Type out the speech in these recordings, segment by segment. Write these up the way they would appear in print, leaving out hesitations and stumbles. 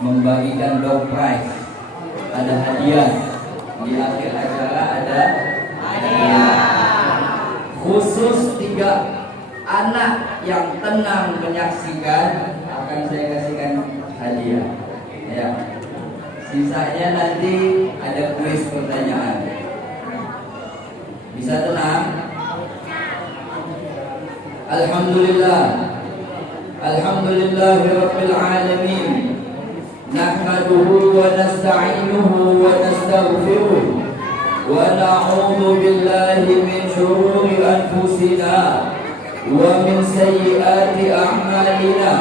membagikan door prize, ada hadiah di akhir acara, ada hadiah khusus 3 anak yang tenang menyaksikan akan saya kasihkan hadiah ya. Sisanya nanti ada kuis pertanyaan. Bisa tenang? Alhamdulillah, alhamdulillahirabbil alamin. Nahmaduhu wa nasta'inuhu wa nastaghfiruh wa na'udzu billahi min shururi anfusina wa min sayyiati a'malina.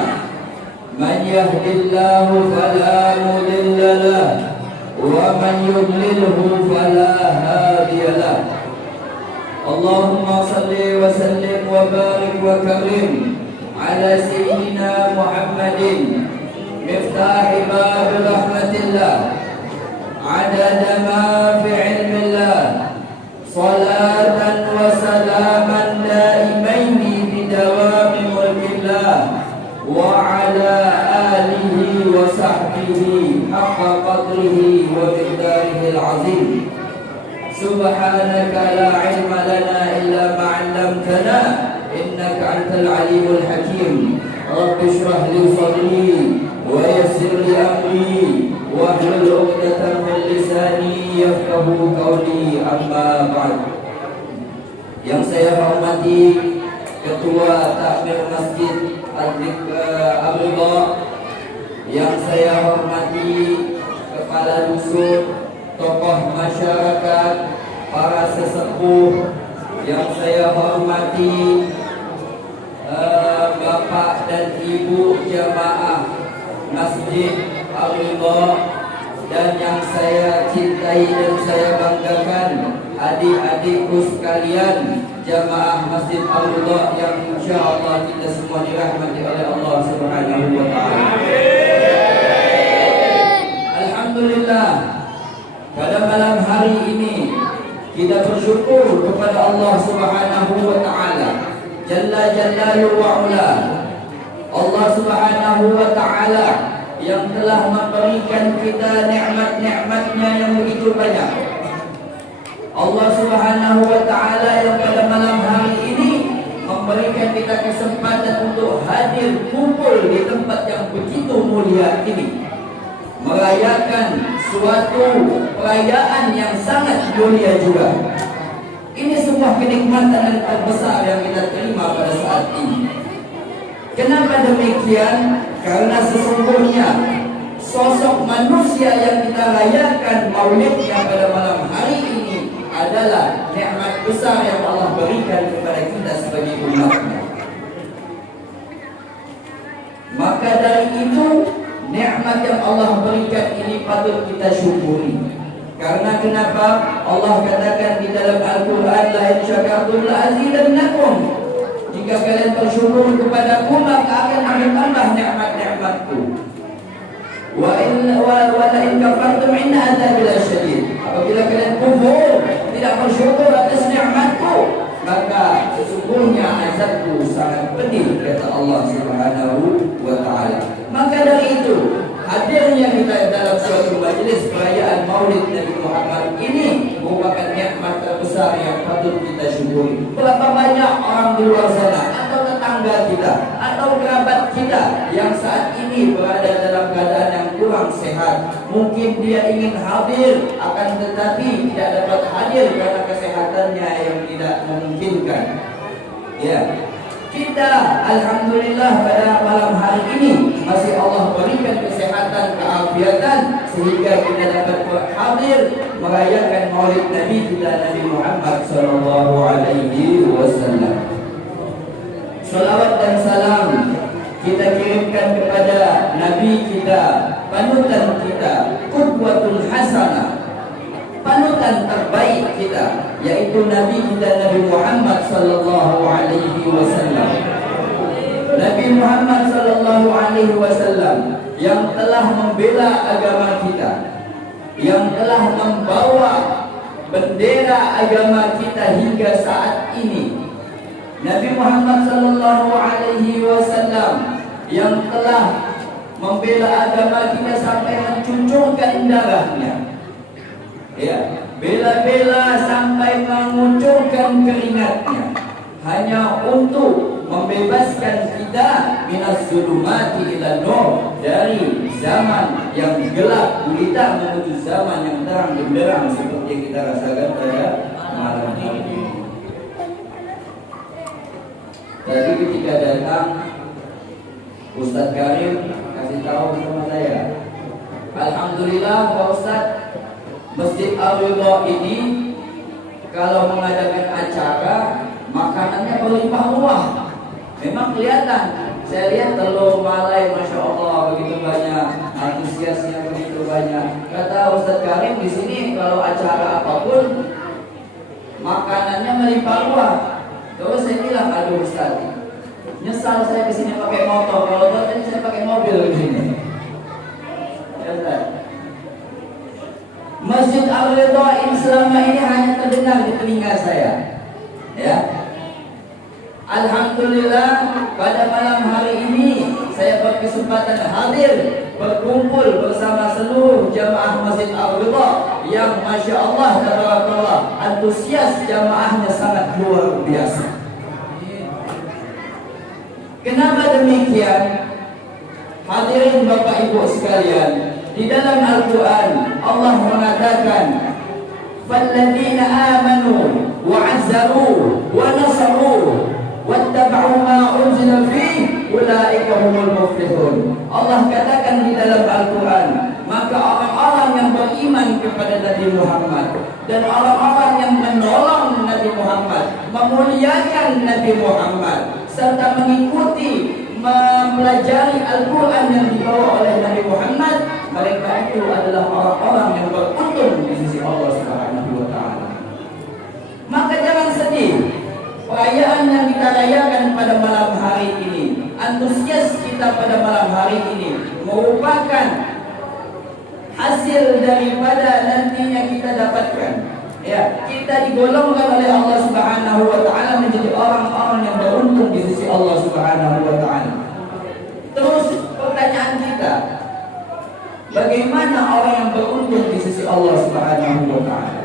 Man yahdihillahu fala mudilla lahu wa man yudlilhu fala hadiya lahu. Allahumma salli wa sallim wa barik wa karim ala sayyidina Muhammadin miftahi bab rahmatillah adada ma fi ilmillah salatan wa salaman daimaini bidawami mulkillah wa ala alihi wa sahbihi haqqa qadrihi wa miqdarihi al-azim. Subhanaka la ilma lana illa ma 'allamtana innaka antal alimul hakim. Rabbi shrah li sadri wa yassir li amri wa hlul 'uqdatam min lisani yafqahu qawli, amma ba'd. Yang saya hormati Ketua Takmir Masjid Al-Ridha, yang saya hormati Kepala Dusun, tokoh masyarakat, para sesepuh, yang saya hormati Bapak dan Ibu jamaah Masjid Al-Ridha, dan yang saya cintai dan saya banggakan adik-adikku sekalian jamaah Masjid Al-Ridha yang insyaallah kita semua dirahmati oleh Allah Subhanahu wa taala. Alhamdulillah, pada malam hari ini kita bersyukur kepada Allah Subhanahu wa taala Jalla Jalaluhu wa Ula. Allah Subhanahu wa taala yang telah memberikan kita nikmat-nikmatnya yang begitu banyak. Allah Subhanahu wa taala yang pada malam hari ini memberikan kita kesempatan untuk hadir kumpul di tempat yang begitu mulia ini, merayakan suatu perayaan yang sangat mulia juga. Ini sebuah kenikmatan yang terbesar yang kita terima pada saat ini. Kenapa demikian? Karena sesungguhnya sosok manusia yang kita rayakan maulidnya pada malam hari ini adalah nikmat besar yang Allah berikan kepada kita sebagai umatnya. Maka dari itu, nikmat yang Allah berikan ini patut kita syukuri. Karena kenapa? Allah katakan di dalam Al-Quran, la in syakartum la azidannakum. Jika kalian bersyukur kepadaku, maka akan aku tambah nikmat-nikmatku. Wa la in kafartum inna adzabi lasyadid. Apabila kalian kufur, tidak bersyukur atas nikmatku, maka sesungguhnya azabku sangat pedih, kata Allah Subhanahu wa taala. Maka dari itu, hadirnya kita dalam suatu majelis perayaan Maulid Nabi Muhammad ini merupakan nikmat terbesar yang patut kita syukuri. Berapa banyak orang di luar sana atau tetangga kita atau kerabat kita yang saat ini berada dalam keadaan yang kurang sehat. Mungkin dia ingin hadir, akan tetapi tidak dapat hadir karena kesehatannya yang tidak memungkinkan. Ya. Kita alhamdulillah pada malam hari ini masih Allah berikan kesehatan, keafiatan, sehingga kita dapat hadir merayakan Maulid Nabi kita Nabi Muhammad sallallahu alaihi wasallam. Salawat dan salam kita kirimkan kepada Nabi kita, panutan kita, qudwatul hasanah, panutan terbaik kita, yaitu Nabi kita Nabi Muhammad sallallahu alaihi wasallam. Nabi Muhammad sallallahu alaihi wasallam yang telah membela agama kita, yang telah membawa bendera agama kita hingga saat ini. Nabi Muhammad sallallahu alaihi wasallam yang telah membela agama kita sampai mencucurkan darahnya, ya, bela-bela sampai mengucurkan keringatnya, hanya untuk membebaskan kita minas zulumati ila nur, dari zaman yang gelap gulita menuju zaman yang terang benderang seperti yang kita rasakan pada malam ini. Tadi ketika datang Ustadz Karim kasih tahu sama saya, alhamdulillah Pak Ustadz, Masjid Al-Ridha ini kalau mengadakan acara makanannya berlimpah ruah. Memang kelihatan, saya lihat telur malai, masya Allah begitu banyak, antusiasnya begitu banyak. Kata Ustadz Karim, di sini kalau acara apapun makanannya melimpah ruah. Terus saya bilang, aduh Ustadz, nyesal saya di sini pakai motor. Kalau tadi saya pakai mobil di sini. Ya Ustaz. Masjid Al-Ridha ini selama ini hanya terdengar di telinga saya. Ya. Alhamdulillah pada malam hari ini saya berkesempatan hadir berkumpul bersama seluruh jamaah Masjid Al-Ridha yang masya Allah tabarakallah, antusias jamaahnya sangat luar biasa. Kenapa demikian? Hadirin Bapak Ibu sekalian, di dalam Al-Quran Allah mengatakan, "Falladzina amanu wa 'azzaru wa nasaru wattaba'u ma unzila fihi ulaika humul muflihun." Allah katakan di dalam Al-Quran, maka orang-orang yang beriman kepada Nabi Muhammad dan orang-orang yang menolong Nabi Muhammad, memuliakan Nabi Muhammad, serta mengikuti, mempelajari Al-Quran yang dibawa oleh Nabi Muhammad, mereka itu adalah orang-orang yang beruntung di sisi Allah Subhanahu wa Ta'ala. Maka jangan sedih. Perayaan yang kita rayakan pada malam hari ini, antusias kita pada malam hari ini merupakan hasil daripada nantinya kita dapatkan. Ya, kita digolongkan oleh Allah Subhanahu wa Ta'ala menjadi orang-orang yang beruntung di sisi Allah Subhanahu wa Ta'ala. Terus pertanyaan kita, bagaimana orang yang beruntung di sisi Allah Subhanahu wa Ta'ala?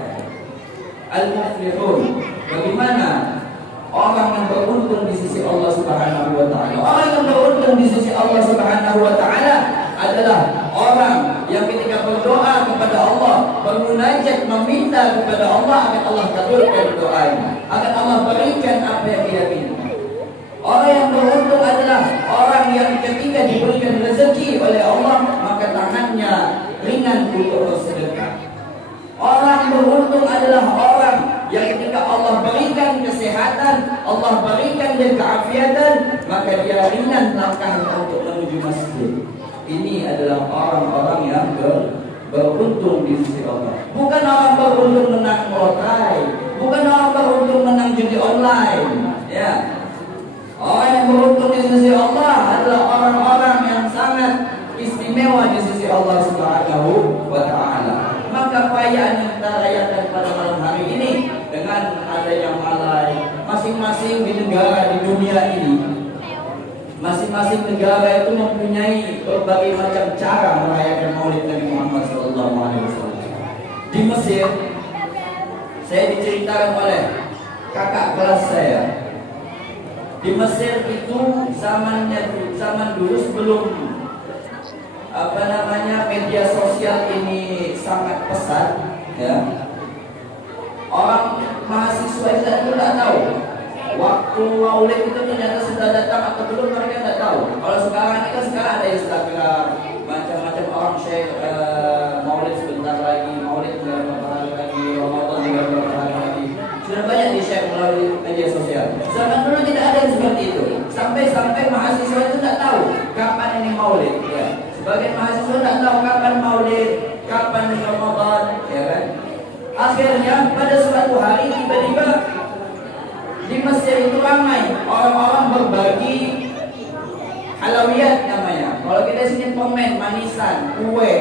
Al-muflihun. Bagaimana orang yang beruntung di sisi Allah Subhanahu wa Ta'ala? Orang yang beruntung di sisi Allah Subhanahu wa Ta'ala adalah orang yang ketika berdoa kepada Allah, bermunajat, meminta kepada Allah, akan Allah kabulkan doanya, akan Allah berikan apa yang dia minta. Orang yang beruntung adalah orang yang ketika diberikan rezeki oleh Allah, maka tangannya ringan untuk bersedekah. Orang beruntung adalah orang yang ketika Allah berikan kesehatan, Allah berikan dia keafiatan, maka dia ringan langkahnya untuk menuju masjid. Ini adalah orang-orang yang beruntung di sisi Allah. Bukan orang beruntung menang lotre, bukan orang beruntung menang judi online. Ya, orang yang beruntung di sisi Allah adalah orang-orang yang sangat istimewa di sisi Allah Subhanahu wa Ta'ala. Maka perayaan yang kita rayakan pada malam hari ini dengan adanya malai, masing-masing di negara di dunia ini, masing-masing negara itu mempunyai berbagai macam cara merayakan Maulid Nabi Muhammad SAW. Di Mesir, saya diceritakan oleh kakak kelas saya. Di Mesir itu zaman dulu sebelum media sosial ini sangat pesat, ya. Orang mahasiswa itu tidak tahu waktu Maulid itu ternyata sudah datang atau belum, mereka tidak tahu. Kalau sekarang ini kan sekarang ada Instagram, macam-macam orang share Maulid sebentar lagi, Maulid beberapa hari lagi, Ramadan juga beberapa hari lagi. Sudah banyak di share melalui media sosial. Zaman dulu tidak ada yang seperti itu. Sampai mahasiswa itu tidak tahu kapan ini Maulid. Ya. Sebagian mahasiswa tidak tahu kapan Maulid, kapan Ramadan, ya kan? Akhirnya pada suatu hari tiba-tiba di Mesir itu ramai orang-orang berbagi halawiyat namanya. Kalau kita sini permen, manisan, kue,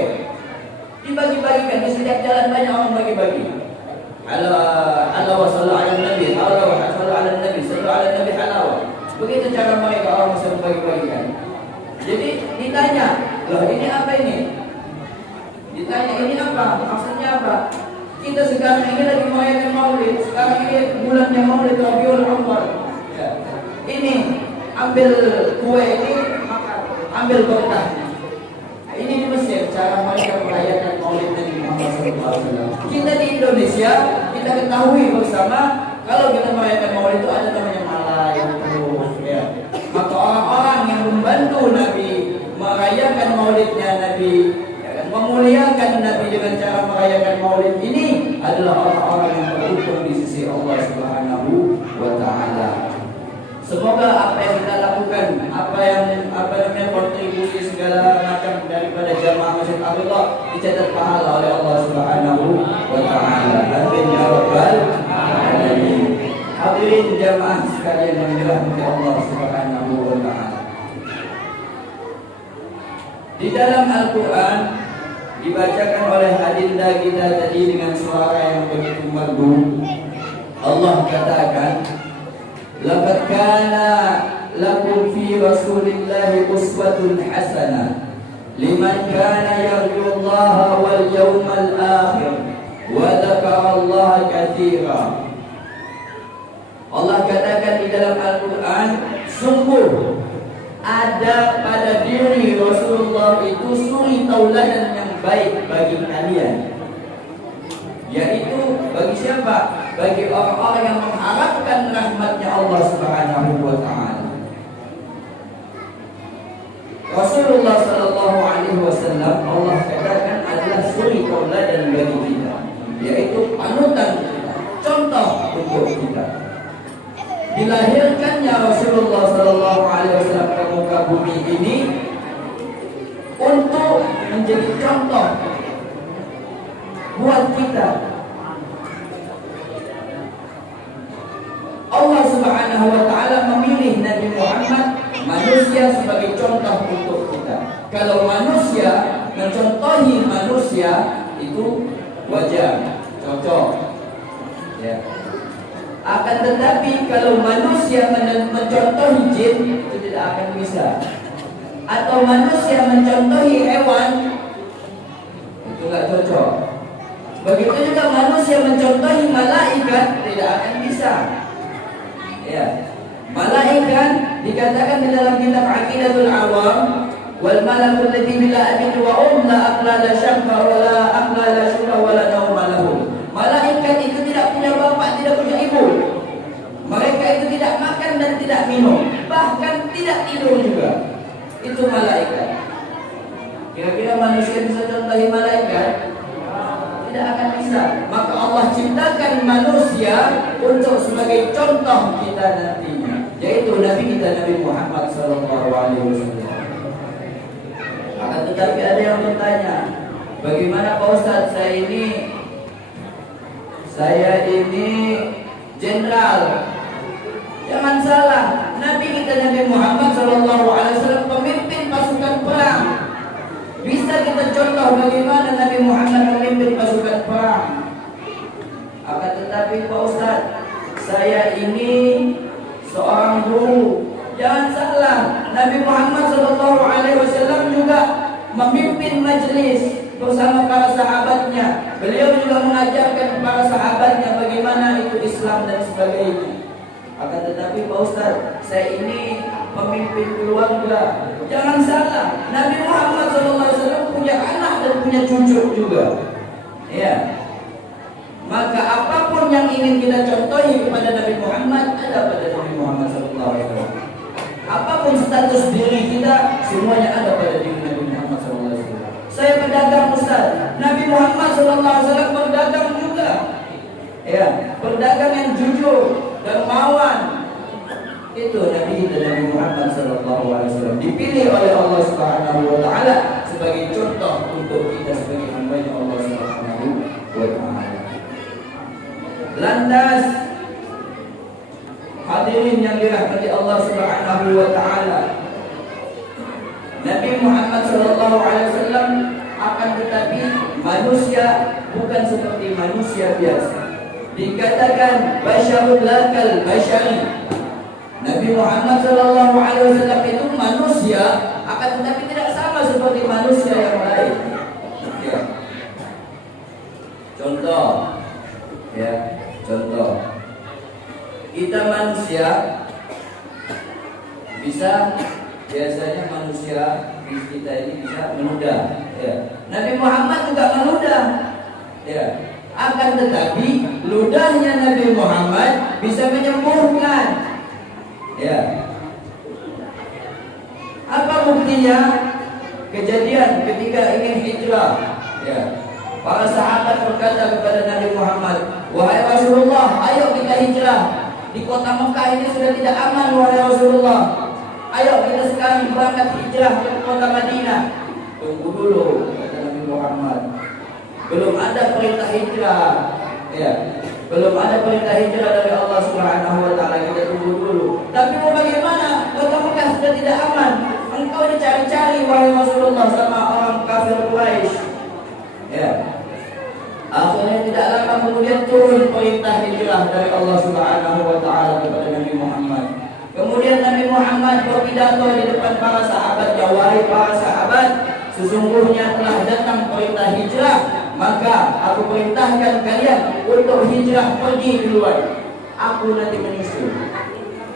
dibagi-bagikan di setiap jalan, banyak orang bagi-bagi. Allah wa sallallahu ala nabi, Allah wa sallallahu ala nabi, sallallahu ala nabi halawah. Begitu cara mereka orang Mesir membagi-bagikan. Jadi ditanya, Loh, ini apa ini? Ditanya ini apa? Maksudnya apa? Kita sekarang ini lagi merayakan Maulid. Sekarang ini bulannya Maulid Rabiul Awwal. Ya. Ini ambil kue ini, makan, ambil berkah. Ini di Mesir cara mereka merayakan Maulid Nabi Muhammad SAW. Kita di Indonesia kita ketahui bersama kalau kita merayakan Maulid itu ada namanya malai itu. Ya. Maka orang-orang yang membantu Nabi merayakan Maulidnya Nabi, memuliakan Nabi dengan cara merayakan Maulid ini adalah orang-orang yang beruntung di sisi Allah Subhanahu wa taala. Semoga apa yang kita lakukan, apa namanya kontribusi segala macam daripada jamaah Masjid Abdullah dicatat pahala oleh Allah Subhanahu wa taala. Amin ya rabbal alamin. Hadirin jamaah sekalian yang dirahmati Allah Subhanahu wa taala. Di dalam Al-Qur'an dibacakan oleh adinda kita tadi dengan suara yang begitu merdu. Allah katakan, laqad kana lakum fi rasulillahi uswatun hasanah liman kana yarjullaha wal yawmal akhir wa dzakarallaha katsira. Allah katakan di dalam Al-Qur'an, sungguh ada pada diri Rasulullah itu suri tauladan yang baik bagi kalian, yaitu bagi siapa? Bagi orang-orang yang mengharapkan rahmatnya Allah Subhanahu wa taala. Rasulullah sallallahu alaihi wasallam Allah katakan adalah suri tauladan bagi kita, yaitu panutan kita, contoh untuk kita. Dilahirkannya Rasulullah sallallahu alaihi wasallam ke muka bumi ini untuk menjadi contoh buat kita. Allah Subhanahu wa taala memilih Nabi Muhammad manusia sebagai contoh untuk kita. Kalau manusia mencontohi manusia itu wajar, cocok. Ya. Akan tetapi kalau manusia mencontohi jin itu tidak akan bisa. Atau manusia mencontohi hewan itu nggak cocok. Begitu juga manusia mencontohi malaikat tidak akan bisa. Ya, malaikat dikatakan di dalam kitab Aqidatul Awam, wal malakul ladzi bila abid wa la aqlala syamfa wa la aqlala syufa wa la nawma lahum. Malaikat itu tidak punya bapak, tidak punya ibu. Mereka itu tidak makan dan tidak minum, bahkan tidak tidur juga. Itu malaikat. Kira-kira manusia bisa contohi malaikat? Tidak akan bisa. Maka Allah ciptakan manusia untuk sebagai contoh kita nantinya, yaitu Nabi kita Nabi Muhammad SAW. Akan tetapi ada yang bertanya, bagaimana Pak Ustadz, saya ini jenderal. Jangan salah, Nabi kita Nabi Muhammad SAW pemimpin pasukan perang. Bisa kita contoh bagaimana Nabi Muhammad memimpin pasukan perang. Akan tetapi Pak Ustaz, saya ini seorang guru. Jangan salah, Nabi Muhammad SAW juga memimpin majelis bersama para sahabatnya. Beliau juga mengajarkan para sahabatnya bagaimana itu Islam dan sebagainya. Akan tetapi Pak Ustaz, saya ini pemimpin keluarga. Jangan salah, Nabi Muhammad SAW punya anak dan punya cucu juga. Ya. Maka apapun yang ingin kita contohi kepada Nabi Muhammad ada pada Nabi Muhammad SAW. Apapun status diri kita, semuanya ada pada diri Nabi Muhammad SAW. Saya pedagang Ustaz, Nabi Muhammad SAW berdagang juga. Ya, berdagang yang jujur, dermawan. Itu Nabi Nabi Muhammad SAW dipilih oleh Allah Subhanahu wa taala sebagai contoh untuk kita sebagai hamba-Nya Allah Subhanahu wa taala. Lantas hadirin yang dirahmati Allah Subhanahu wa taala, Nabi Muhammad SAW akan tetapi manusia bukan seperti manusia biasa. Dikatakan basyarul lakal basyari. Nabi Muhammad SAW itu manusia, akan tetapi tidak sama seperti manusia yang lain. Ya. Contoh, ya, contoh. Kita manusia bisa, biasanya manusia kita ini bisa meludah. Ya. Nabi Muhammad juga meludah. Ya. Akan tetapi ludahnya Nabi Muhammad bisa menyembuhkan. Ya. Apa buktinya? Kejadian ketika ingin hijrah. Ya. Para sahabat berkata kepada Nabi Muhammad, "Wahai Rasulullah, ayo kita hijrah. Di kota Mekah ini sudah tidak aman, wahai Rasulullah. Ayo kita sekarang berangkat hijrah ke kota Madinah." Tunggu dulu, kata Nabi Muhammad. Belum ada perintah hijrah. Ya. Belum ada perintah hijrah dari Allah Subhanahu wa taala, kita tunggu dulu. Tapi mau bagaimana? Kota Mekah sudah tidak aman. Engkau dicari-cari wahai Rasulullah sama orang kafir Quraisy. Ya. Akhirnya tidak lama kemudian turun perintah hijrah dari Allah Subhanahu wa taala kepada Nabi Muhammad. Kemudian Nabi Muhammad berpidato di depan para sahabat, "Wahai para sahabat, sesungguhnya telah datang perintah hijrah, maka aku perintahkan kalian untuk hijrah pergi duluan. Aku nanti menyusul."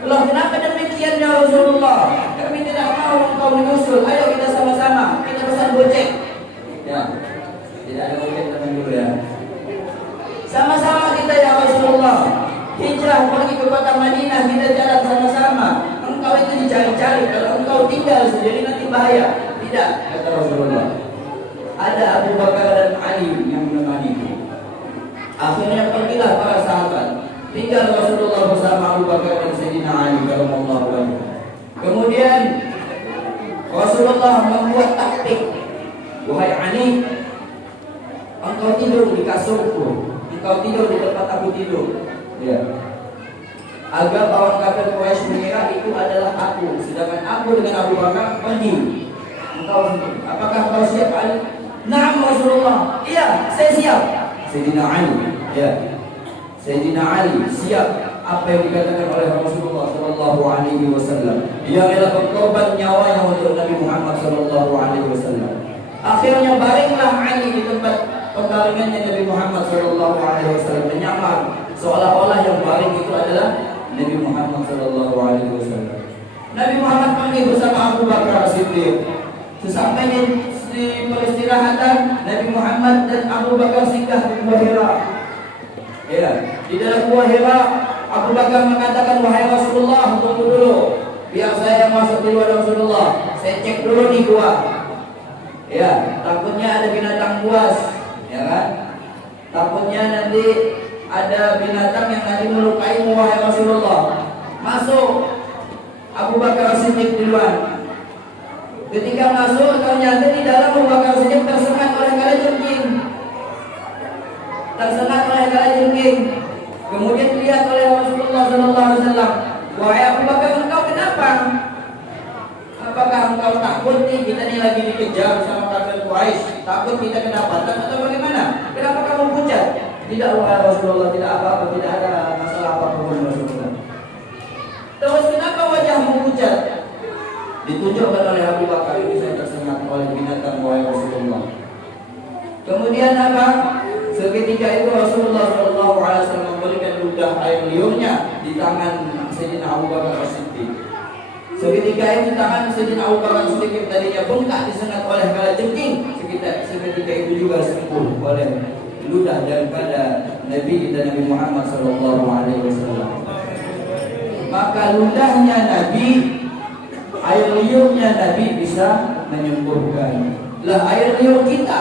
Loh, kenapa demikian ya Rasulullah? Kami tidak mau engkau menyusul. Ayo kita sama-sama, kita pesan gojek. Ya. Tidak ada gojek teman dulu ya. Sama-sama kita ya Rasulullah. Hijrah pergi ke kota Madinah, kita jalan sama-sama. Engkau itu dicari-cari, kalau engkau tinggal sendiri nanti bahaya. Tidak, kata Rasulullah. Ada Abu Bakar dan Ali yang menemani. Akhirnya pergilah para sahabat. Tinggal Rasulullah bersama Abu Bakar dan Sayyidina Ali radhiyallahu anhu. Kemudian Rasulullah membuat taktik. "Wahai Ali, engkau tidur di kasurku, engkau tidur di tempat aku tidur." Ya. Agar orang kafir Quraisy mengira itu adalah aku, sedangkan aku dengan Abu Bakar pergi. Engkau, apakah engkau siap Ali? "Na'am Rasulullah." "Iya, saya siap." Sayyidina Ali, ya. Sayyidina Ali siap apa yang dikatakan oleh Rasulullah sallallahu alaihi wasallam. Dia adalah berkorban nyawanya untuk Nabi Muhammad sallallahu alaihi wasallam. Akhirnya baringlah Ali di tempat pembaringannya Nabi Muhammad sallallahu alaihi wasallam, menyamar seolah-olah yang baring itu adalah Nabi Muhammad sallallahu alaihi wasallam. Nabi Muhammad pergi bersama Abu Bakar Siddiq. Sesampainya di peristirahatan, Nabi Muhammad dan Abu Bakar singgah di Gua Hira. Ya, di dalam Gua Hira, Abu Bakar mengatakan, "Wahai Rasulullah, tunggu dulu. Biar saya yang masuk di luar Rasulullah. Saya cek dulu di gua. Ya, takutnya ada binatang buas, ya kan? Takutnya nanti ada binatang yang nanti melukai wahai Rasulullah." Masuk Abu Bakar Siddiq duluan. Ketika masuk, ternyata di dalam Abu Bakar Siddiq tersengat oleh kalajengking. Kemudian dilihat oleh Rasulullah sallallahu alaihi wasallam, "Wahai Abu Bakar, engkau kenapa? Apakah engkau takut nih kita ini lagi dikejar sama kafir Quraisy? Takut kita kedapatan atau bagaimana? Kenapa kamu pucat?" "Tidak wahai Rasulullah, tidak apa-apa, tidak ada masalah apapun Rasulullah." "Terus kenapa wajahmu pucat?" Ditunjukkan oleh Abu Bakar, "Ini saya tersengat oleh binatang wahai Rasulullah." Kemudian apa? Seketika itu Rasulullah sallallahu alaihi wasallam memberikan ludah air liurnya di tangan Sayyidina Abu Bakar Siddiq. Seketika itu tangan Sayyidina Abu Bakar Siddiq yang tadinya bengkak disengat oleh kalajengking, seketika itu juga sembuh oleh ludah daripada Nabi kita Nabi Muhammad sallallahu alaihi wasallam. Maka ludahnya Nabi, air liurnya Nabi bisa menyembuhkan. Lah air liur kita,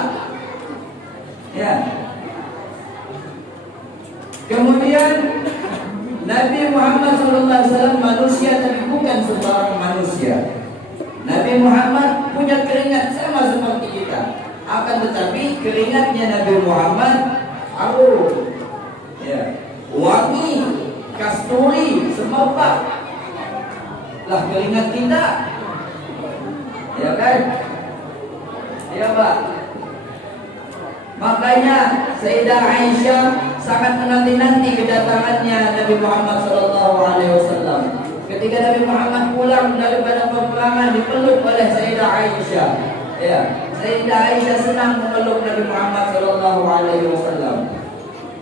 ya. Kemudian Nabi Muhammad SAW manusia, tapi bukan sembarang manusia. Nabi Muhammad punya keringat sama seperti kita. Akan tetapi keringatnya Nabi Muhammad harum, ya, wangi, kasturi, semerbak. Lah keringat kita, ya kan? Ya Pak. Makanya Sayyidah Aisyah sangat menanti-nanti kedatangannya Nabi Muhammad SAW. Ketika Nabi Muhammad pulang daripada peperangan, dipeluk oleh Sayyidah Aisyah. Ya, Sayyidah Aisyah senang memeluk Nabi Muhammad sallallahu alaihi wasallam.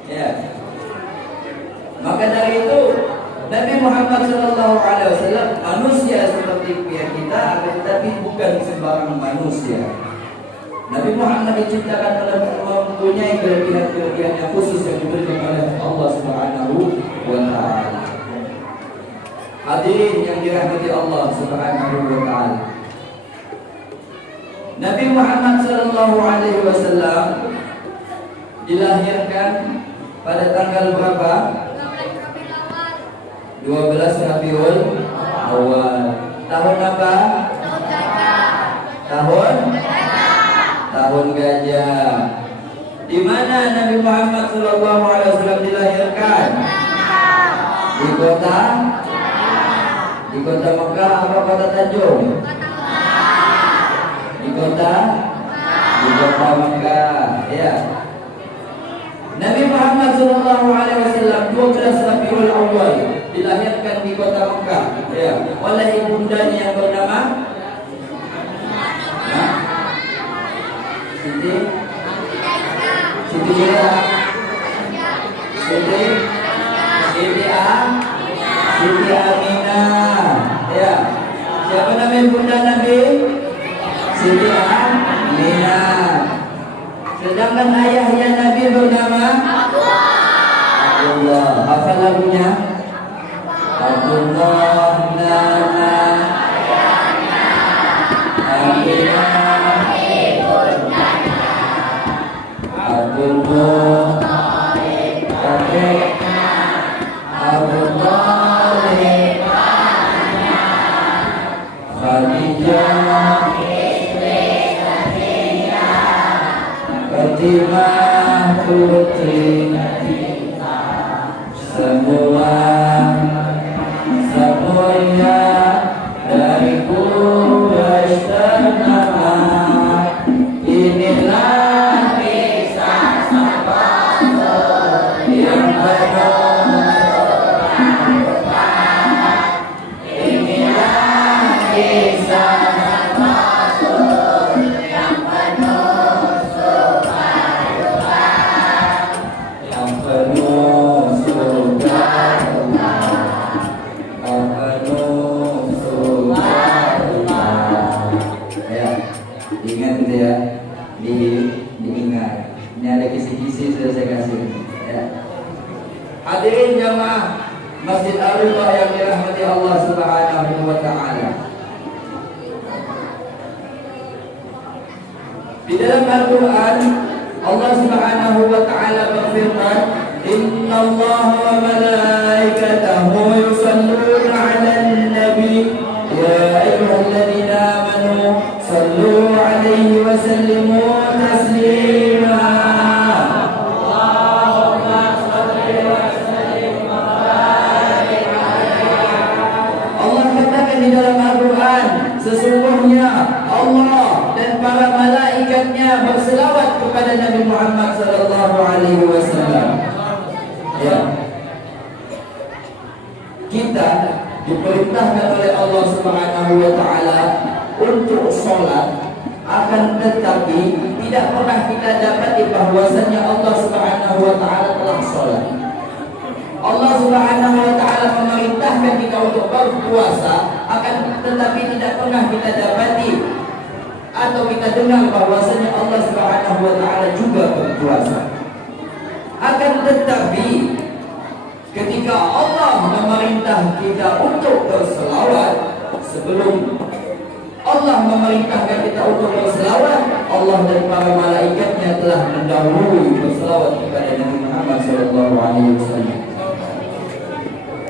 Ya. Maka dari itu Nabi Muhammad sallallahu alaihi wasallam manusia seperti kita, akan tetapi bukan sembarang manusia. Nabi Muhammad diciptakan mempunyai kelebihan-kelebihan yang khusus yang diberikan oleh Allah Subhanahu wa taala. Hadirin yang dirahmati Allah Subhanahu wa taala. Nabi Muhammad sallallahu alaihi wasallam dilahirkan pada tanggal berapa? 12 Rabiul Awal. Tahun apa? Tahun gajah. Di mana Nabi Muhammad sallallahu alaihi wasallam dilahirkan? Di kota Mekah apa kota Tanjung? Di kota Mekah. Ya. Nabi Muhammad sallallahu alaihi wasallam 12 Rabiul Awal dilahirkan di kota Mekah, ya, oleh ibundanya yang bernama Siti Aminah. Ya. Siapa nama ibunda Nabi? Siti Aminah. Sedangkan ayahnya Nabi bernama Abdullah. Hafal lagunya? Abdullah nama ayahnya Aminah ibundanya. Abdullah kakeknya Abdullah ibunya. Khadijah Fatimah putri semuanya dari Quraisy ternama. Inilah kisah sang Rasul yang inilah kisah sang Rasul yang penuh diingat. Ini ada kisi-kisi sudah saya kasih. Ya. Hadirin jamaah Masjid Ar-Ridha yang dirahmati Allah Subhanahu wa taala. Di dalam Al-Qur'an Allah Subhanahu wa taala berfirman, "Innallaha wa malaikatahu yusalluna 'alan nabi ya ayyuhalladzina amanu sallu 'alaihi wa sallimu taslima." Allahumma shalli wa sallim wa barik 'alaihi. Allah katakan di dalam Al-Qur'an, sesungguhnya Allah dan para malaikatnya berselawat kepada Nabi Muhammad sallallahu alaihi wasallam. Ya. Kita diperintahkan oleh Allah Subhanahu wa taala untuk sholat, akan tetapi tidak pernah kita dapati bahwasannya Allah Subhanahu wa taala telah sholat. Allah Subhanahu wa taala memerintahkan kita untuk berpuasa, akan tetapi tidak pernah kita dapati atau kita dengar bahwasanya Allah Subhanahu wa taala juga berpuasa. Akan tetapi ketika Allah memerintah kita untuk berselawat, sebelum Allah memerintahkan kita untuk berselawat, Allah dan para malaikatnya telah mendahului berselawat kepada Nabi Muhammad sallallahu alaihi wasallam.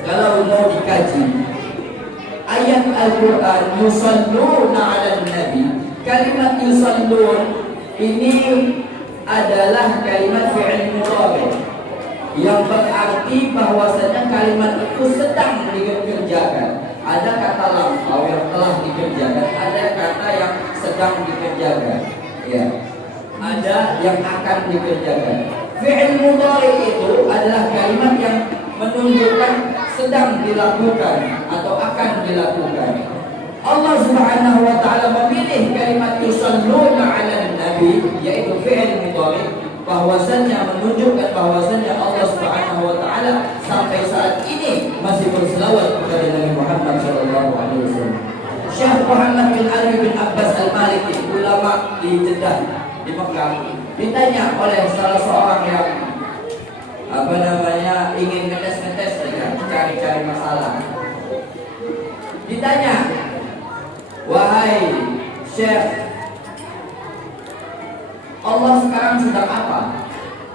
Kalau mau dikaji ayat Al-Qur'an yusalluna 'alan nabi, kalimat yusallun ini adalah kalimat fi'il mudhari yang berarti bahwasanya kalimat itu sedang dikerjakan. Ada kata lampau yang telah dikerjakan, ada kata yang sedang dikerjakan, ya. Ada yang akan dikerjakan. Fi'il mudhari itu adalah kalimat yang menunjukkan sedang dilakukan atau akan dilakukan. Allah Subhanahu wa taala memilih kalimat yusalluna 'alan nabi, yaitu fi'il mudhari, bahwasannya menunjukkan bahwasannya Allah Subhanahu wa taala sampai saat ini masih berselawat kepada Nabi Muhammad sallallahu alaihi wasallam. Syekh Muhammad bin Ali bin Abbas Al-Maliki, ulama di Jeddah di Mekah, ditanya oleh salah seorang yang ingin ngetes saja, cari masalah. Ditanya, wahai Syekh, Allah sekarang sedang apa?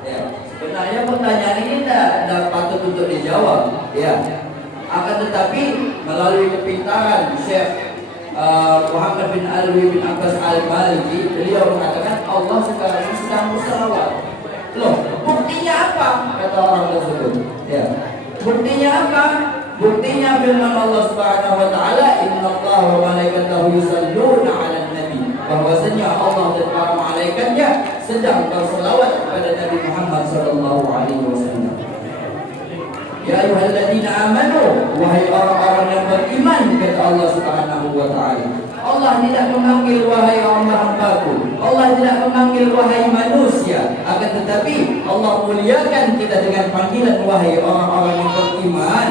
Ya, sebenarnya pertanyaan ini tidak patut untuk dijawab. Ya, akan tetapi melalui kepintaran Syekh Muhammad bin Ali bin Abbas Al-Maliki, beliau mengatakan Allah sekarang ini sedang berselawat. Loh, buktinya apa? Kata orang tersebut. Ya, buktinya apa? Buktinya firman Allah Subhanahu wa taala, "Innallaha wa malaikatahu yusalluna 'alan nabi." Bahwasanya Allah dan para malaikatnya sedang berselawat kepada Nabi Muhammad sallallahu alaihi wasallam. Ya ayyuhalladzina amanu, wahai orang-orang yang beriman, kata Allah Subhanahu wa taala. Allah tidak memanggil wahai hamba-hambaku, Allah tidak memanggil wahai manusia, akan tetapi Allah muliakan kita dengan panggilan wahai orang-orang yang beriman.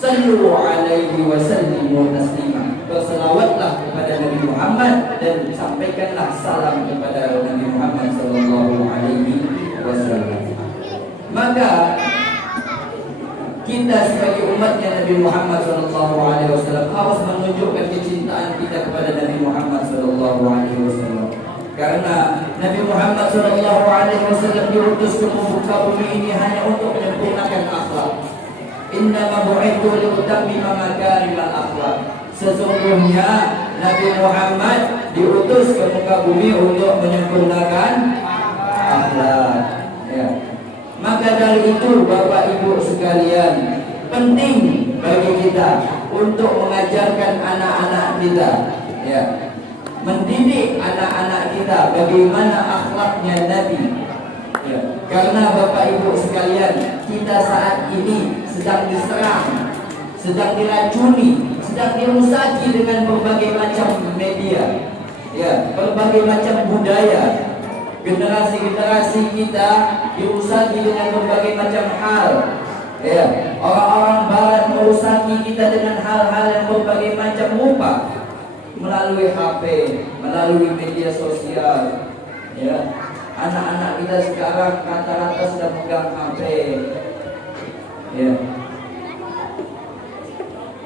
Sallu alaihi wa sallimu taslima. Berselawatlah kepada Nabi Muhammad dan sampaikanlah salam kepada Nabi Muhammad sallallahu alaihi wasallam. Maka kita sebagai umatnya Nabi Muhammad sallallahu alaihi wasallam harus menunjukkan kecintaan kita kepada Nabi Muhammad sallallahu alaihi wasallam. Karena Nabi Muhammad sallallahu alaihi wasallam diutus ke muka bumi ini hanya untuk menyempurnakan akhlak. Innama bu'ithu liutammima makarimal akhlak. Sesungguhnya Nabi Muhammad diutus ke muka bumi untuk menyempurnakan akhlak. Ya. Maka dari itu Bapak Ibu sekalian, penting bagi kita untuk mengajarkan anak-anak kita, ya, mendidik anak-anak kita bagaimana akhlaknya Nabi. Ya. Karena Bapak Ibu sekalian, kita saat ini sedang diserang, sedang diracuni, sedang dirusaki dengan berbagai macam media, ya, berbagai macam budaya. Generasi-generasi kita dirusaki dengan berbagai macam hal. Ya, orang-orang barat merusaki kita dengan hal-hal yang berbagai macam rupa, melalui HP, melalui media sosial. Ya, anak-anak kita sekarang rata-rata sudah pegang HP. Ya.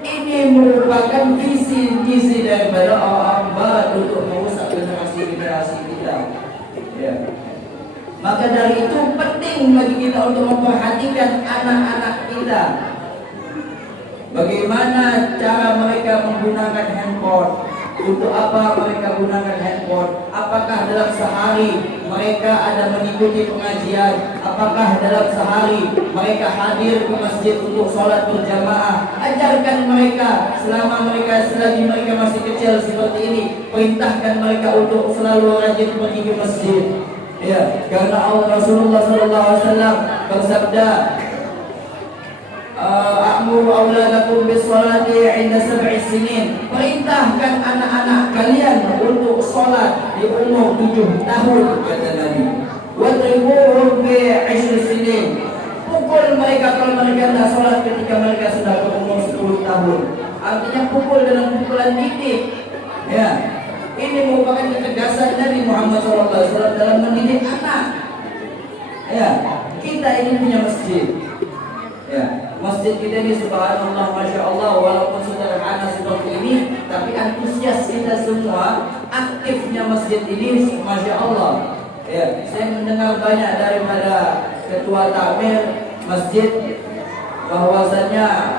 Ini merupakan visi daripada orang barat untuk merusak generasi-generasi kita. Ya. Maka dari itu penting bagi kita untuk memperhatikan anak-anak kita. Bagaimana cara mereka menggunakan handphone? Untuk apa mereka gunakan handphone? Apakah dalam sehari mereka ada mengikuti pengajian? Apakah dalam sehari mereka hadir ke masjid untuk sholat berjamaah? Ajarkan mereka selagi mereka masih kecil seperti ini. Perintahkan mereka untuk selalu rajin pergi ke masjid. Ya, karena Rasulullah SAW bersabda, "Amuru auladakum bis-sholati 'inda sab'i sinin." Perintahkan anak-anak kalian untuk sholat di umur 7 tahun, kata Nabi. Wadribuhum bi 'ashri sinin. Pukul mereka kalau mereka tidak sholat ketika mereka sudah berumur 10 tahun. Artinya pukul dengan pukulan titik. Ya. Ini merupakan ketegasan Nabi Muhammad SAW dalam mendidik anak. Ya, kita ini punya masjid. Ya, masjid kita ini subhanallah, masya Allah, walaupun sederhana seperti ini, tapi antusias kita semua, aktifnya masjid ini, masya Allah. Ya, saya mendengar banyak daripada ketua takmir masjid bahwasanya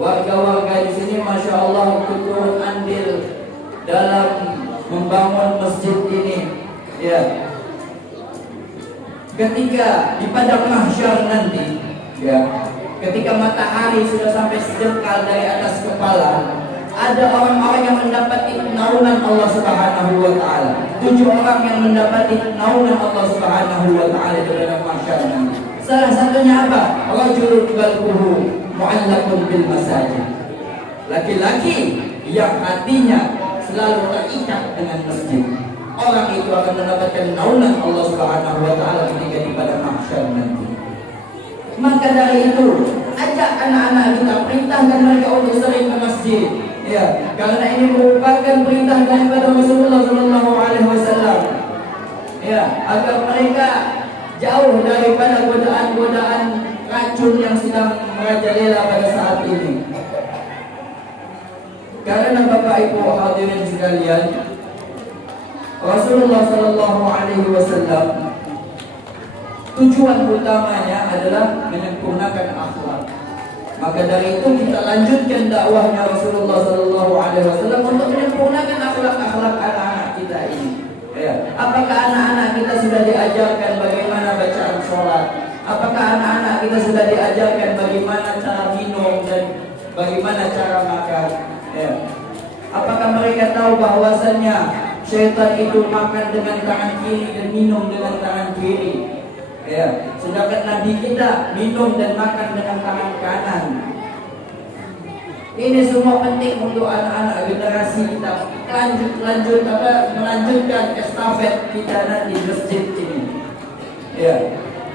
warga-warga di sini, masya Allah, turut andil dalam membangun masjid ini. Ya, ketika di padang mahsyar nanti, ya, ketika matahari sudah sampai sejengkal dari atas kepala, ada orang-orang yang mendapati naungan Allah Subhanahu wa taala. 7 orang yang mendapati naungan Allah Subhanahu wa taala di padang mahsyar nanti. Salah satunya apa? Rajulun qalbuhu mu'allaqun bil masajid. laki-laki yang hatinya selalu terikat dengan masjid, orang itu akan mendapatkan naungan Allah Subhanahu wa taala ketika di padang mahsyar nanti. Maka dari itu, ajak anak-anak kita, perintahkan mereka untuk sering ke masjid. Ya, karena ini merupakan perintah daripada Rasulullah sallallahu alaihi wasallam. Ya, agar mereka jauh daripada godaan-godaan racun yang sedang merajalela pada saat ini. Karena Bapak Ibu hadirin sekalian, Rasulullah sallallahu alaihi wasallam tujuan utamanya adalah menyempurnakan akhlak. Maka dari itu kita lanjutkan dakwahnya Rasulullah sallallahu alaihi wasallam untuk menyempurnakan akhlak-akhlak anak-anak kita ini. Ya. Apakah anak-anak kita sudah diajarkan bagaimana bacaan sholat? Apakah anak-anak kita sudah diajarkan bagaimana cara minum dan bagaimana cara makan? Ya. Apakah mereka tahu bahwasannya syaitan itu makan dengan tangan kiri dan minum dengan tangan kiri? Ya, sedangkan Nabi kita minum dan makan dengan tangan kanan. Ini semua penting untuk anak-anak generasi kita melanjutkan estafet kita nanti masjid ini. Ya,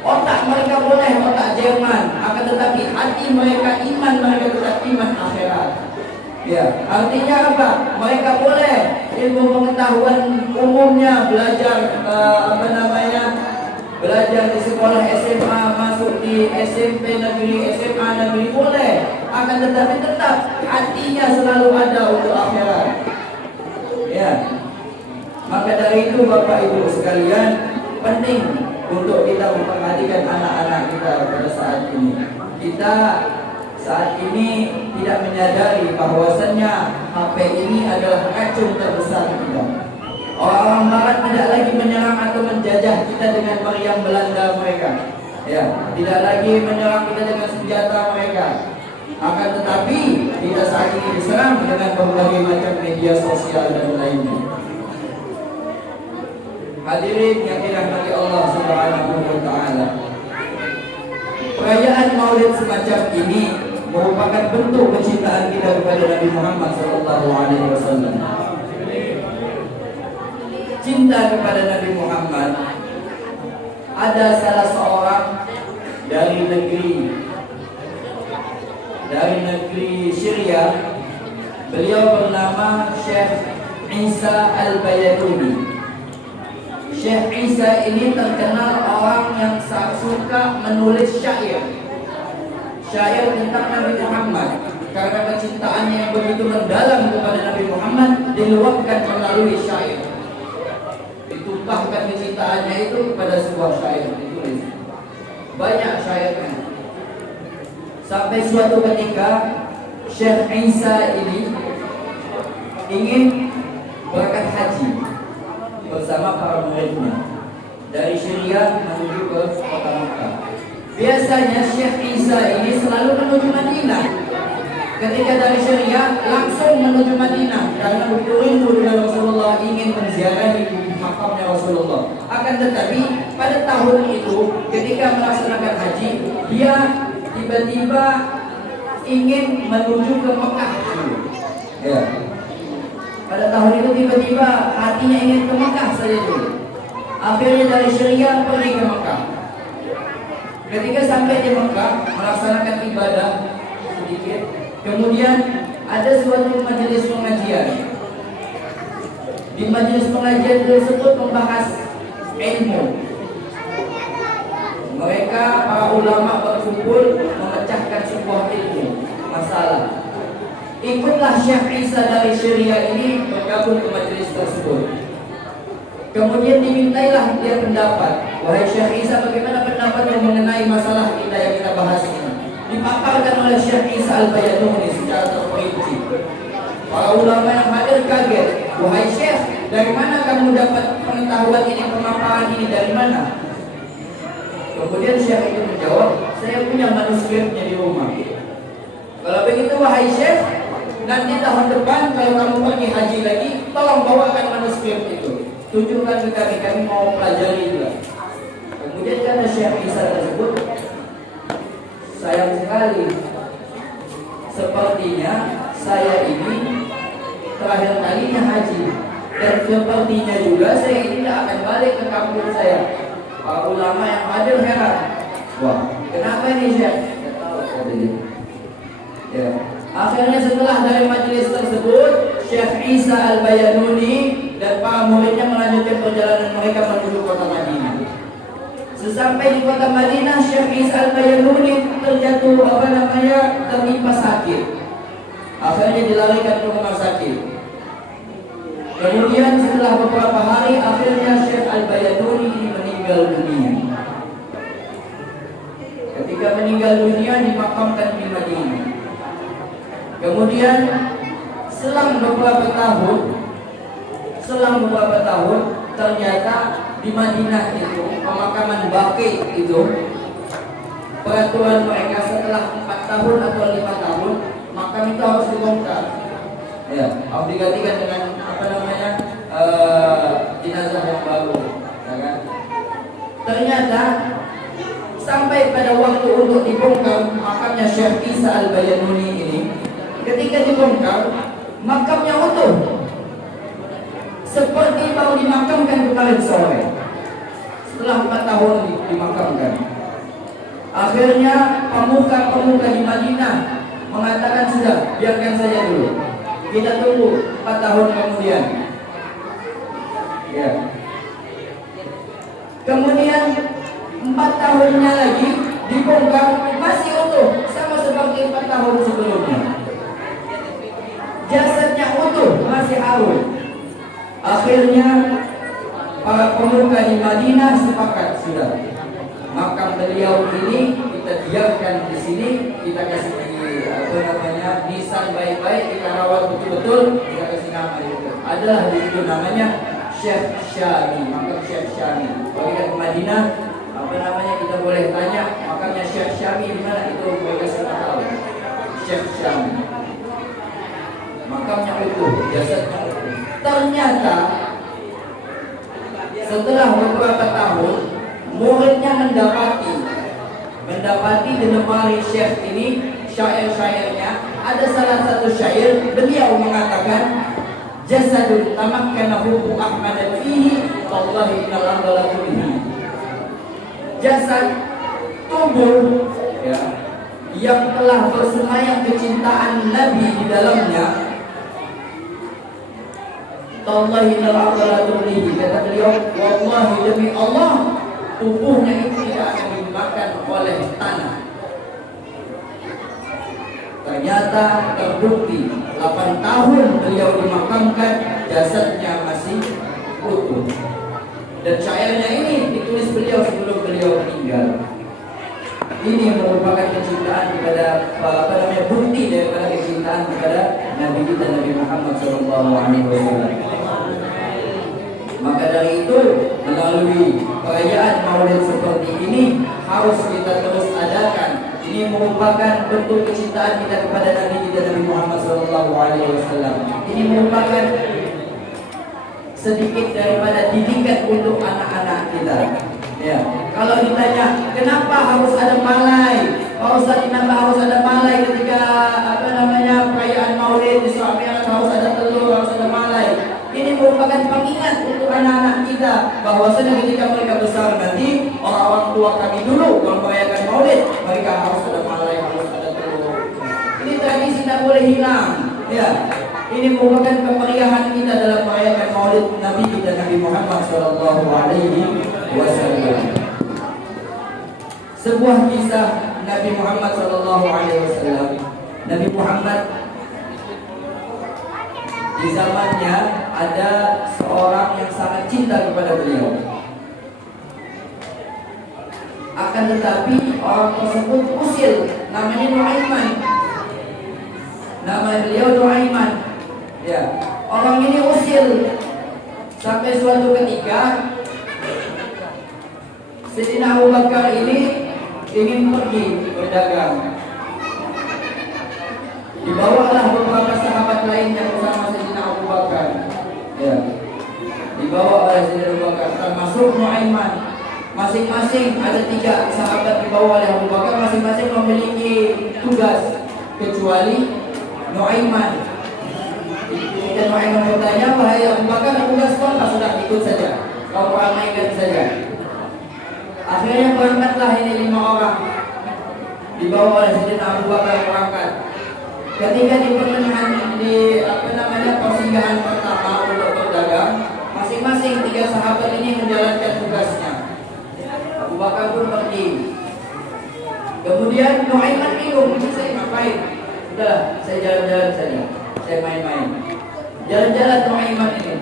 otak mereka boleh otak Jerman, akan tetapi hati mereka, iman mereka tetap iman akhirat. Ya, artinya apa? Mereka boleh ilmu pengetahuan umumnya belajar belajar di sekolah SMA, masuk di SMP negeri, SMA negeri boleh, akan tetapi tetap hatinya selalu ada untuk akhirat. Ya, maka dari itu Bapak Ibu sekalian, penting untuk kita memperhatikan anak-anak kita pada saat ini. Kita saat ini tidak menyadari bahwasannya HP ini adalah racun terbesar kita. Orang-orang Barat tidak lagi menyerang atau menjajah kita dengan meriam Belanda mereka. Ya, tidak lagi menyerang kita dengan senjata mereka. Akan tetapi kita saat ini diserang dengan berbagai macam media sosial dan lainnya. Hadirin yang dirahmati Allah Subhanahu wa taala. Perayaan Maulid semacam ini merupakan bentuk kecintaan kita kepada Nabi Muhammad sallallahu alaihi wasallam. Cinta kepada Nabi Muhammad, ada salah seorang dari negeri Syria. Beliau bernama Syekh Isa Al-Bayaduni. Syekh Isa ini terkenal orang yang suka menulis syair tentang Nabi Muhammad. Karena kecintaannya yang begitu mendalam kepada Nabi Muhammad diluapkan melalui syair. Ditumpahkan kecintaannya itu kepada sebuah syair, ditulis banyak syairnya. Sampai suatu ketika Syekh Isa ini ingin berangkat haji bersama para muridnya dari Syria menuju ke kota Makkah. Biasanya Syekh Isa ini selalu menuju Madinah. Ketika dari Syria langsung menuju Madinah karena begitu rindu dengan Rasulullah, ingin menziarahi makamnya Rasulullah. Akan tetapi pada tahun itu ketika melaksanakan haji, dia tiba-tiba ingin menuju ke Mekah. Ya. Pada tahun itu tiba-tiba hatinya ingin ke Mekah saja dulu. Akhirnya dari Syria pergi ke Mekah. Ketika sampai di Mekah melaksanakan ibadah sedikit, kemudian ada suatu majelis pengajian. Di majelis pengajian tersebut membahas ilmu. Mereka para ulama berkumpul memecahkan sebuah ilmu masalah. Ikutlah Syekh Isa dari Syria ini bergabung ke majelis tersebut. Kemudian dimintailah dia pendapat. Wahai Syekh Isa, bagaimana pendapatmu mengenai masalah kita yang kita bahas ini? Dipaparkan oleh Syekh Isa Al-Bayaduni secara terperinci. Para ulama yang hadir kaget. Wahai Syekh, dari mana kamu dapat pengetahuan ini, pemaparan ini dari mana? Kemudian Syekh itu menjawab, saya punya manuskripnya di rumah. Kalau begitu wahai Syekh, nanti tahun depan kalau kamu pergi haji lagi, tolong bawakan manuskrip itu. Tunjukkan ke kami mau pelajari juga. Kemudian kata Syekh Isa tersebut, sayang sekali, sepertinya saya ini terakhir kalinya haji, dan sepertinya juga saya ini tidak akan balik ke kampung saya. Para ulama yang hadir heran, wah kenapa ini Syekh? Tidak tahu katanya. Ya. Akhirnya setelah dari majelis tersebut, Syekh Isa Al-Bayanuni dan para muridnya melanjutkan perjalanan mereka menuju kota Madinah. Sesampai di kota Madinah, Syekh Isa Al-Bayanuni tertimpa sakit. Akhirnya dilarikan ke rumah sakit. Kemudian setelah beberapa hari, akhirnya Syekh Al-Bayanuni ini meninggal dunia. Ketika meninggal dunia, dimakamkan di Madinah. Kemudian selang beberapa tahun ternyata di Madinah itu pemakaman baqi itu peraturan mereka setelah 4 tahun atau 5 tahun makam itu harus dibongkar. Ya, harus digantikan dengan jenazah yang baru, ya kan? Ternyata sampai pada waktu untuk dibongkar makamnya Syekh Isa Al-Bayanuni ini, ketika dibongkar makamnya utuh seperti baru dimakamkan kemarin sore. Setelah 4 tahun dimakamkan, akhirnya pemuka-pemuka di Madinah mengatakan sudah, biarkan saja dulu, kita tunggu 4 tahun kemudian. Ya. Kemudian 4 tahunnya lagi dibongkar, masih utuh sama seperti 4 tahun sebelumnya. Jasadnya utuh, masih awet. Akhirnya para pemuka di Madinah sepakat sudah, makam beliau ini kita diamkan di sini, kita kasih nisan baik-baik, kita rawat betul-betul, kita kasih nama itu. Adalah itu namanya Syekh Syami, makam Syekh Syami. Kalau kita ke Madinah, kita boleh tanya makamnya Syekh Syami di mana, itu mereka sudah tahu. Syekh Syami. Makamnya utuh, jasadnya utuh. Ternyata setelah beberapa tahun, muridnya mendapati di lemari Syekh ini syair-syairnya. Ada salah satu syair, beliau mengatakan, jasadun tamakkana hubbu Ahmad fihi, wallahi innal arda la tubihi. Jasad, tubuh, ya, yang telah bersemayam kecintaan Nabi di dalamnya. Wallahi innal arda la tubihi, kata beliau, wallahi demi Allah, tubuhnya itu tidak akan dimakan oleh tanah. Ternyata terbukti 8 tahun beliau dimakamkan, jasadnya masih utuh. Dan syairnya ini ditulis beliau sebelum beliau meninggal. Ini merupakan kecintaan kepada bukti daripada kecintaan kepada Nabi kita Nabi Muhammad SAW. Maka dari itu, melalui perayaan Maulid seperti ini harus kita terus adakan. Ini merupakan bentuk kecintaan kita kepada Nabi kita Nabi Muhammad SAW. Ini merupakan sedikit daripada didikan untuk anak-anak kita. Ya, kalau ditanya kenapa harus ada malai, Pak Ustaz, kenapa harus ada malai ketika perayaan Maulid, Isra Mi'raj, harus ada telur, harus ada malai. Ini merupakan pengingat untuk anak-anak kita bahwasanya ketika mereka besar nanti, orang-orang tua kami dulu kalau merayakan Maulid, mereka harus ada malai, harus ada telur. Ini tradisi tidak boleh hilang. Ya, ini merupakan kemeriahan kita dalam merayakan Maulid Nabi kita Nabi Muhammad SAW. Sebuah kisah Nabi Muhammad SAW. Nabi Muhammad di zamannya ada seorang yang sangat cinta kepada beliau. Akan tetapi orang tersebut usil, namanya Nuaiman. Nama beliau Nuaiman. Ya, orang ini usil sampai suatu ketika Sayyidina Abu Bakar ini ingin pergi berdagang. Dibawalah beberapa sahabat lainnya bersama Sayyidina Abu Bakar. Ya, dibawa oleh Sayyidina Abu Bakar, termasuk Nuaiman. Masing-masing ada 3 sahabat dibawa oleh Abu Bakar, masing-masing memiliki tugas, kecuali Nuaiman. Ketika Nuaiman bertanya, wahai Abu Bakar, tugas sekolah sudah ikut saja, kau ramaikan saja. Akhirnya berangkatlah ini 5 orang, dibawa oleh Sayyidina Abu Bakar berangkat. Ketika di pertengahan persinggahan pertama untuk berdagang, masing-masing 3 sahabat ini menjalankan tugasnya. Abu Bakar pun pergi. Kemudian Nuaiman bingung, ini saya ngapain? Sudah, saya jalan-jalan saja, saya main-main. Jalan-jalan Nuaiman ini.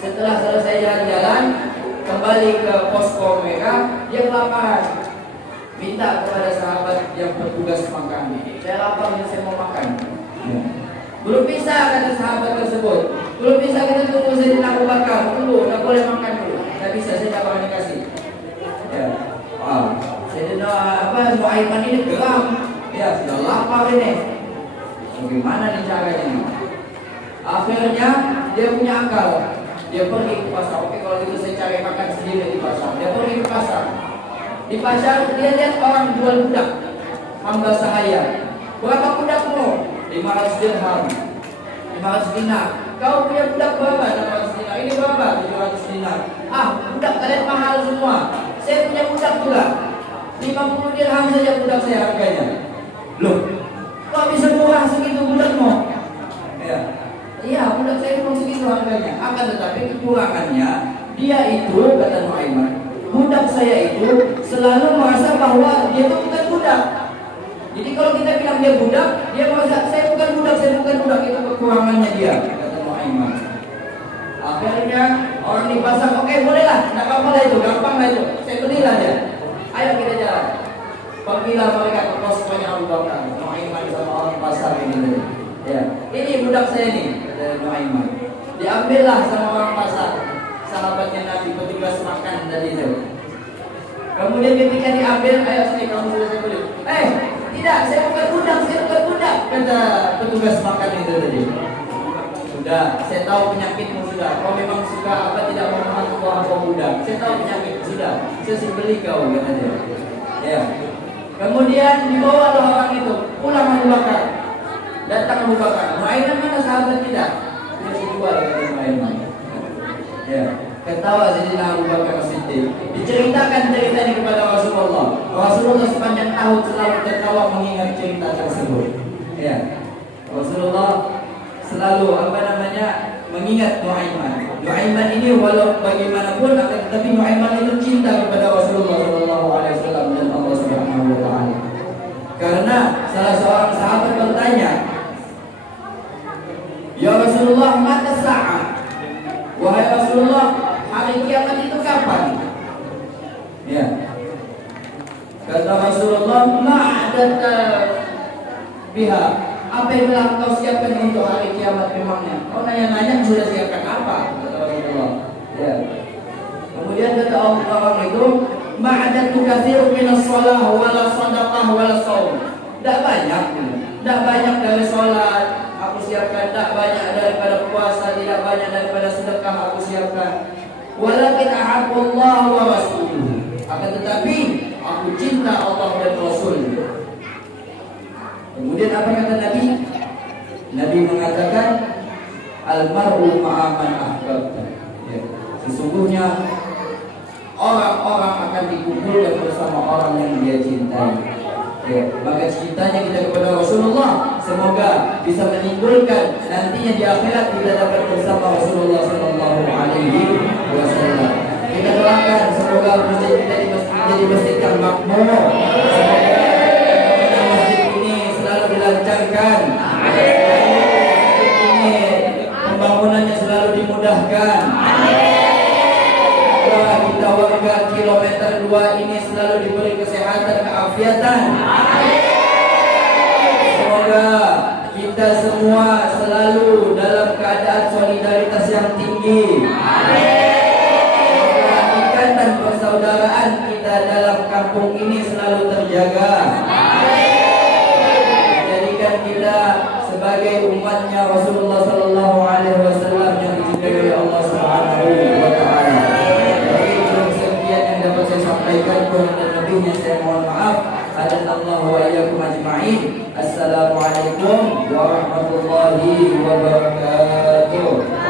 Setelah selesai jalan-jalan, kembali ke posko mereka, dia kelaparan. Minta kepada sahabat yang bertugas makan. Saya lapar, saya mau makan. Belum bisa, kata sahabat tersebut. Belum bisa, kita tunggu Sayyidina Abu Bakar. Tunggu, tak boleh makan dulu. Tak bisa, saya tak boleh dikasih. Ya, Sayyidina Nuaiman ini geram. Ya, sudah lapar ini. Bagaimana nih caranya? Akhirnya dia punya akal. Dia pergi ke pasar. Oke, kalau gitu saya cari makan sendiri di pasar. Dia pergi ke pasar. Di pasar dia lihat orang jual budak, hamba sahaya. Berapa budakmu? 500 dirham, 500 dinar. Kau punya budak berapa? 600 dinar. Ini berapa? 700 dinar. Budak kalian mahal semua. Saya punya budak juga, 50 dirham saja budak saya harganya. Loh, kok bisa murah segitu budakmu? Iya, budak saya memang segitu harganya. Akan tetapi kekurangannya, dia itu, kata Nuaiman, budak saya itu selalu merasa bahwa dia itu bukan budak. Jadi kalau kita bilang dia budak, dia merasa saya bukan budak. Itu kekurangannya dia, kata Nuaiman. Akhirnya orang di pasar, oke bolehlah, tidak apa-apa lah itu, gampang lah itu, saya belilah dia. Ayo kita jalan. Pergilah mereka ke poskonya Abu Bakar. Nuaiman sama orang pasar ini. Ya, ini budak saya nih, kata Nuaiman. Diambillah sama orang pasar, sahabatnya Nabi, petugas makan tadi itu. Kemudian ketika diambil, ayo sini kamu sudah saya beli. Tidak, saya bukan budak, kata petugas makan itu tadi. Sudah, saya tahu penyakitmu sudah. Kau memang suka tidak mau mengaku kau budak. Saya tahu penyakit sudah. Saya sih beli kau, kata dia. Ya. Kemudian dibawa orang itu pulang Abu Bakar. Datang Abu Bakar. Nuaiman mana sahabat kita? Dia jual, kata Nuaiman. Ya. Ketawa Sayyidina Abu Bakar Siddiq. Diceritakan cerita ini kepada Rasulullah. Rasulullah sepanjang tahun selalu tertawa mengingat cerita tersebut. Ya. Rasulullah selalu mengingat Nuaiman. Nuaiman ini walau bagaimanapun akan tetapi Nuaiman itu cinta kepada Rasulullah sallallahu alaihi wasallam dan Allah Subhanahu wa taala. Karena salah seorang sahabat bertanya, "Ya Rasulullah, mata sa'ah?" Wahai Rasulullah, hari kiamat itu kapan? Ya. Kata Rasulullah, ma'adata biha. Apa yang telah kau siapkan untuk hari kiamat memangnya? Kau nanya-nanya sudah siapkan apa? Kata Rasulullah. Ya. Kemudian kata orang itu, ma'adatu katsirun minas shalah wala shadaqah wala shaum. Tidak banyak dari sholat aku siapkan, tidak banyak daripada puasa, tidak banyak daripada sedekah aku siapkan. Walakin ahabbullah wa rasuluhu. Akan tetapi aku cinta Allah dan Rasul. Kemudian apa kata Nabi? Nabi mengatakan al-mar'u ma'aman ahbabta. Ya. Sesungguhnya orang-orang akan dikumpulkan bersama orang yang dia cintai. Ya, maka cintanya kita kepada Rasulullah semoga bisa menimbulkan nantinya di akhirat kita dapat bersama Rasulullah sallallahu alaihi wasallam. Kita doakan semoga masjid kita menjadi masjid yang makmur. Semoga masjid ini selalu dilancarkan. Masjid ini pembangunannya selalu dimudahkan. Kita warga kilometer 2 ini selalu diberi kesehatan, keafiatan. Semoga kita semua selalu dalam keadaan solidaritas yang tinggi. Semoga ikatan persaudaraan kita dalam kampung ini selalu terjaga. Jadikan kita sebagai umatnya Rasulullah sallallahu alaihi wasallam yang dicintai oleh Allah Subhanahu wa taala. Dapat saya sampaikan kurang dan lebihnya saya mohon maaf. Hadanallahu wa iyyakum ajma'in. ajma'in. Assalamualaikum warahmatullahi wabarakatuh.